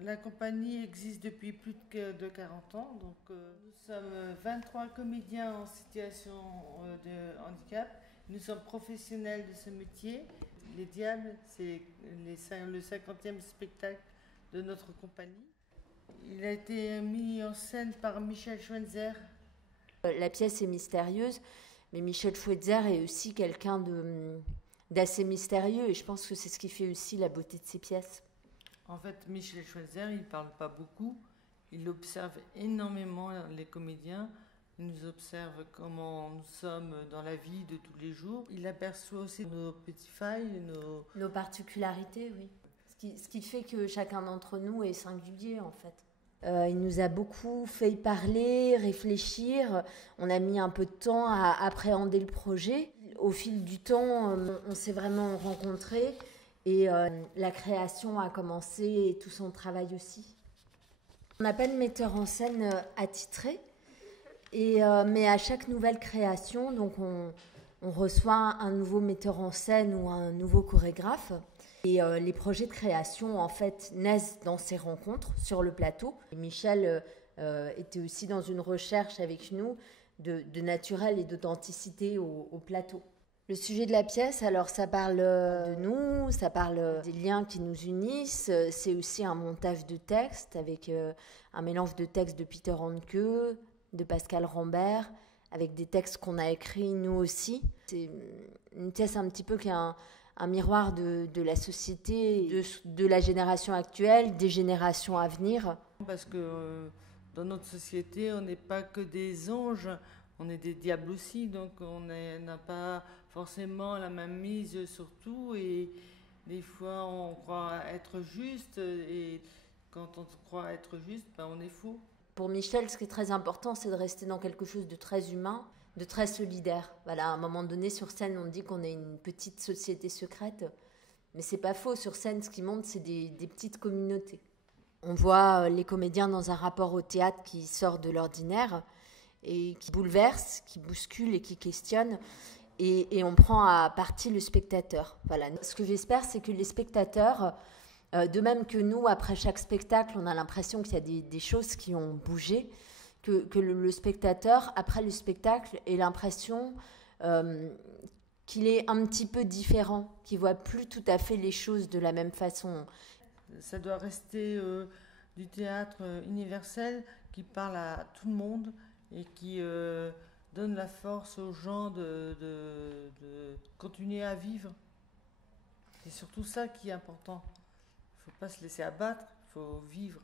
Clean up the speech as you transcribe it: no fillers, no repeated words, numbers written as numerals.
La compagnie existe depuis plus de 40 ans, donc nous sommes 23 comédiens en situation de handicap. Nous sommes professionnels de ce métier. Les Diables, c'est le 50e spectacle de notre compagnie. Il a été mis en scène par Michel Schweizer. La pièce est mystérieuse, mais Michel Schweitzer est aussi quelqu'un d'assez mystérieux et je pense que c'est ce qui fait aussi la beauté de ses pièces. En fait, Michel Schweizer, il ne parle pas beaucoup. Il observe énormément les comédiens. Il nous observe comment nous sommes dans la vie de tous les jours. Il aperçoit aussi nos petits failles, nos particularités, oui. Ce qui fait que chacun d'entre nous est singulier, en fait. Il nous a beaucoup fait parler, réfléchir. On a mis un peu de temps à appréhender le projet. Au fil du temps, on s'est vraiment rencontrés et la création a commencé et tout son travail aussi. On n'a pas de metteur en scène attitré, mais à chaque nouvelle création, donc on reçoit un nouveau metteur en scène ou un nouveau chorégraphe. Et les projets de création, en fait, naissent dans ces rencontres sur le plateau. Et Michel était aussi dans une recherche avec nous de naturel et d'authenticité au plateau. Le sujet de la pièce, alors ça parle de nous, ça parle des liens qui nous unissent. C'est aussi un montage de textes avec un mélange de textes de Peter Handke, de Pascal Rambert, avec des textes qu'on a écrits nous aussi. C'est une pièce un petit peu qui est un miroir de la société, de la génération actuelle, des générations à venir. Parce que dans notre société, on n'est pas que des anges, on est des diables aussi, donc on n'a pas forcément la même mise sur tout, et des fois on croit être juste, et quand on croit être juste, ben on est faux. Pour Michel, ce qui est très important, c'est de rester dans quelque chose de très humain, de très solidaire. Voilà, à un moment donné, sur scène, on dit qu'on est une petite société secrète, mais c'est pas faux. Sur scène, ce qui monte, c'est des petites communautés. On voit les comédiens dans un rapport au théâtre qui sort de l'ordinaire et qui bouleverse, qui bouscule et qui questionne. Et on prend à partie le spectateur. Voilà. Ce que j'espère, c'est que les spectateurs, de même que nous, après chaque spectacle, on a l'impression qu'il y a des choses qui ont bougé, que le spectateur, après le spectacle, ait l'impression qu'il est un petit peu différent, qu'il ne voit plus tout à fait les choses de la même façon. Ça doit rester du théâtre universel qui parle à tout le monde et qui donne la force aux gens de continuer à vivre. C'est surtout ça qui est important. Il ne faut pas se laisser abattre, il faut vivre.